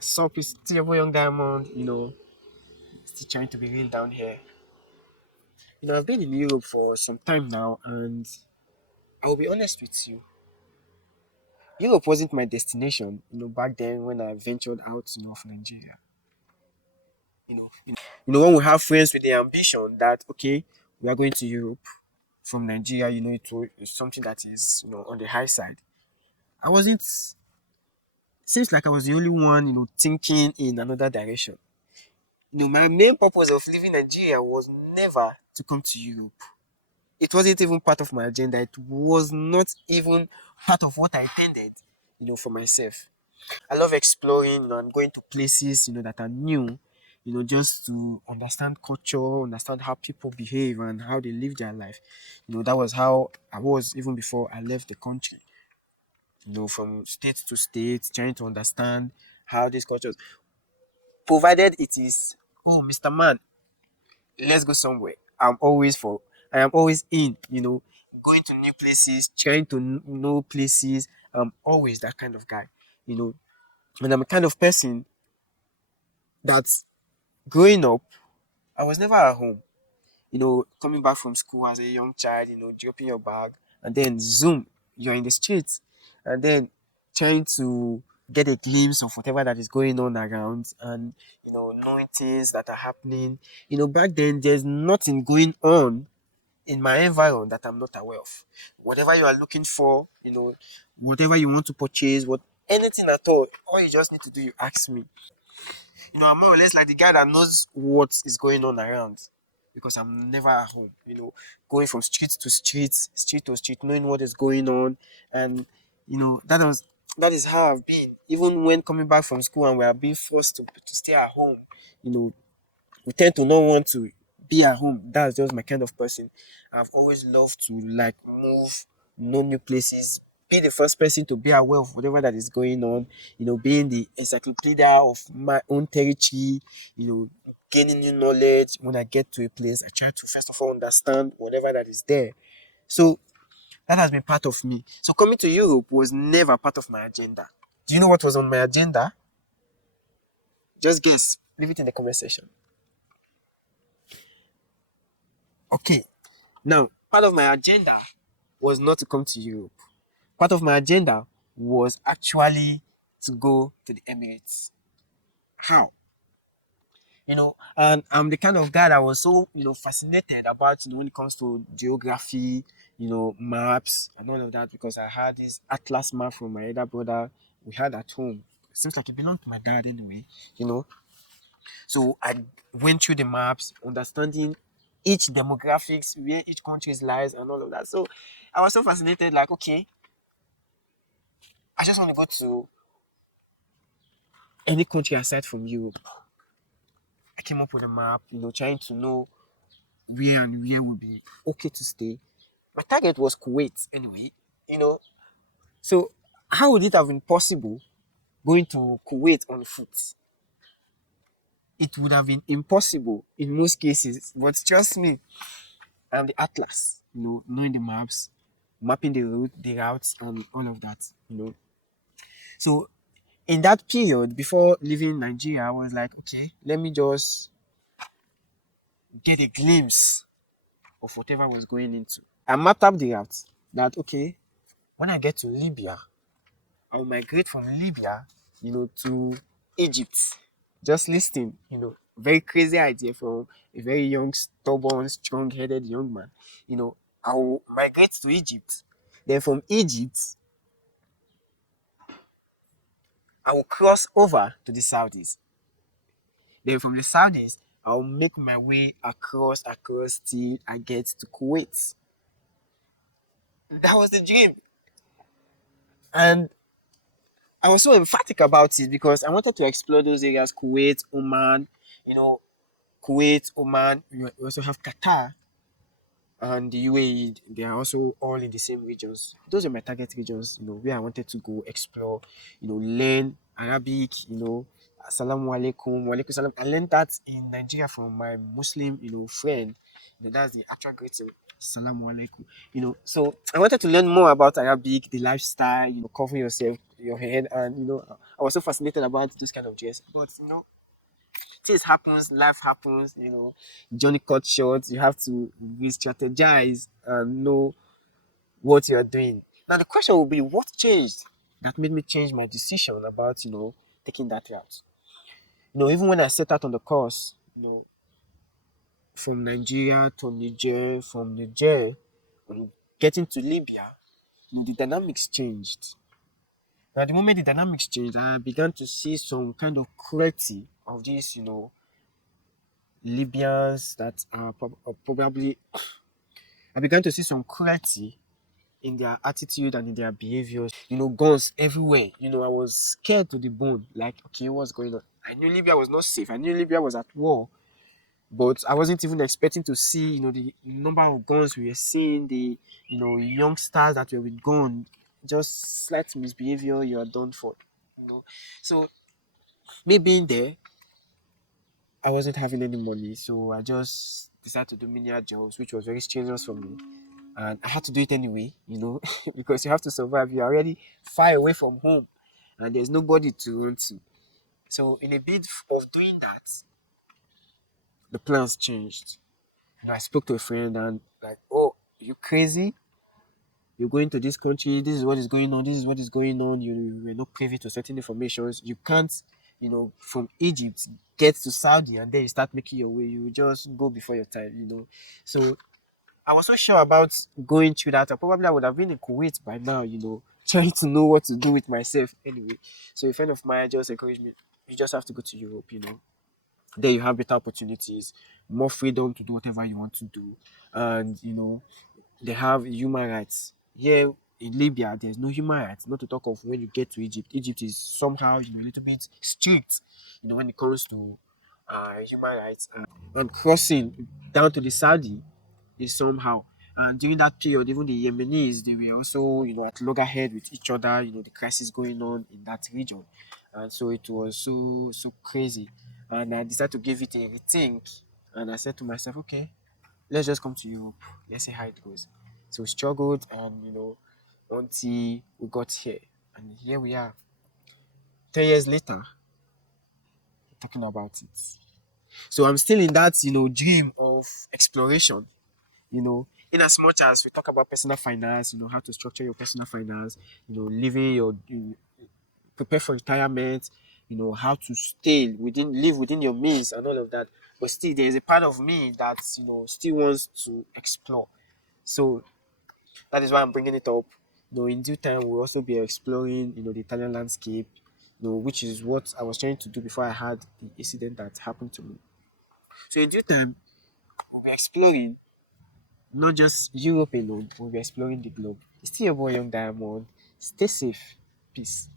Sup is still a young diamond, still trying to be real down here. I've been in Europe for some time now, and I'll be honest with you. Europe wasn't my destination, back then when I ventured out, of Nigeria. When we have friends with the ambition that, okay, we are going to Europe from Nigeria, it's something that is, on the high side. I wasn't, seems like I was the only one, thinking in another direction. My main purpose of leaving Nigeria was never to come to Europe. It wasn't even part of my agenda. It was not even part of what I intended, for myself. I love exploring, and going to places, that are new, just to understand culture, understand how people behave and how they live their life. That was how I was even before I left the country, from state to state, trying to understand how these cultures, provided it is, oh, Mr. Man, let's go somewhere. I am always in, going to new places, trying to know places. I'm always that kind of guy, you know. And I'm a kind of person that growing up, I was never at home. Coming back from school as a young child, dropping your bag, and then zoom, you're in the streets, and then trying to get a glimpse of whatever that is going on around, and knowing things that are happening. Back then there's nothing going on in my environment that I'm not aware of. Whatever you are looking for, whatever you want to purchase, anything at all you just need to do, you ask me. I'm more or less like the guy that knows what is going on around because I'm never at home, going from street to street, street to street, knowing what is going on. And, that is how I've been. Even when coming back from school and we are being forced to stay at home, you know, we tend to not want to be at home. That's just my kind of person. I've always loved to like move, know new places, be the first person to be aware of whatever that is going on, being the encyclopedia of my own territory, gaining new knowledge. When I get to a place, I try to first of all understand whatever that is there. So that has been part of me. So coming to Europe was never part of my agenda. Do you know what was on my agenda? Just guess. Leave it in the comment section. Okay. Now, part of my agenda was not to come to Europe. Part of my agenda was actually to go to the Emirates. How? And I'm the kind of guy that was so, fascinated about, when it comes to geography, maps and all of that, because I had this atlas map from my elder brother we had at home. It seems like it belonged to my dad anyway, you know. So I went through the maps, understanding each demographics, where each country lies and all of that. So I was so fascinated, like, okay, I just want to go to any country aside from Europe. I came up with a map, trying to know where and where would be okay to stay. My target was Kuwait anyway, you know. So how would it have been possible going to Kuwait on foot? It would have been impossible in most cases, but trust me, I'm the atlas, knowing the maps, mapping the routes, and all of that, So in that period before leaving Nigeria, I was like, okay, let me just get a glimpse of whatever I was going into. I mapped up the route that, okay, when I get to Libya, I'll migrate from Libya, to Egypt. Just listing, very crazy idea from a very young, stubborn, strong-headed young man. I'll migrate to Egypt. Then from Egypt, I will cross over to the Saudis. Then from the Saudis, I'll make my way across till I get to Kuwait. That was the dream. And I was so emphatic about it because I wanted to explore those areas, Kuwait, Oman, you know, Kuwait, Oman. We also have Qatar and the UAE. They are also all in the same regions. Those are my target regions, where I wanted to go explore, learn Arabic, Assalamu alaikum, wa alaikum salam. I learned that in Nigeria from my Muslim, friend. That's the actual greeting. Assalamu alaikum. So I wanted to learn more about Arabic, the lifestyle, cover yourself, your head, and I was so fascinated about this kind of dress. But things happens, life happens, journey cut short. You have to re-strategize and know what you are doing. Now the question will be, what changed that made me change my decision about taking that route? Even when I set out on the course, from Nigeria to Niger, from Niger, getting to Libya, the dynamics changed. Now, the moment the dynamics changed, I began to see some kind of clarity of these, Libyans that are probably. I began to see some clarity in their attitude and in their behaviors. Guns everywhere. I was scared to the bone. Like, okay, what's going on? I knew Libya was not safe. I knew Libya was at war. But I wasn't even expecting to see, the number of guns we were seeing, the, youngsters that were with gun, just slight misbehavior, you are done for. So me being there, I wasn't having any money, so I just decided to do menial jobs, which was very strenuous for me, and I had to do it anyway, because you have to survive. You're already far away from home, and there's nobody to run to. So in a bid of doing that, the plans changed. I spoke to a friend and like, oh, you crazy? You're going to this country. This is what is going on. This is what is going on. You were not privy to certain informations. You can't, from Egypt get to Saudi and then you start making your way. You just go before your time. So I was so sure about going through that. I would have been in Kuwait by now. Trying to know what to do with myself anyway. So a friend of mine just encouraged me. You just have to go to Europe. There you have better opportunities, more freedom to do whatever you want to do, and they have human rights. Here in Libya, there's no human rights. Not to talk of when you get to Egypt. Egypt is somehow a little bit strict, when it comes to human rights, and crossing down to the Saudi is somehow. And during that period, even the Yemenis, they were also, at loggerhead with each other, the crisis going on in that region. And so it was so crazy. And I decided to give it a rethink. And I said to myself, okay, let's just come to Europe. Let's see how it goes. So we struggled and, until we got here. And here we are. 10 years later, talking about it. So I'm still in that, dream of exploration. In as much as we talk about personal finance, how to structure your personal finance, living prepare for retirement, how to live within your means and all of that. But still, there is a part of me that, still wants to explore. So that is why I'm bringing it up. In due time, we'll also be exploring, the Italian landscape, which is what I was trying to do before I had the incident that happened to me. So in due time, we'll be exploring not just Europe alone, we'll be exploring the globe. It's still your boy, Young Diamond. Stay safe. Peace.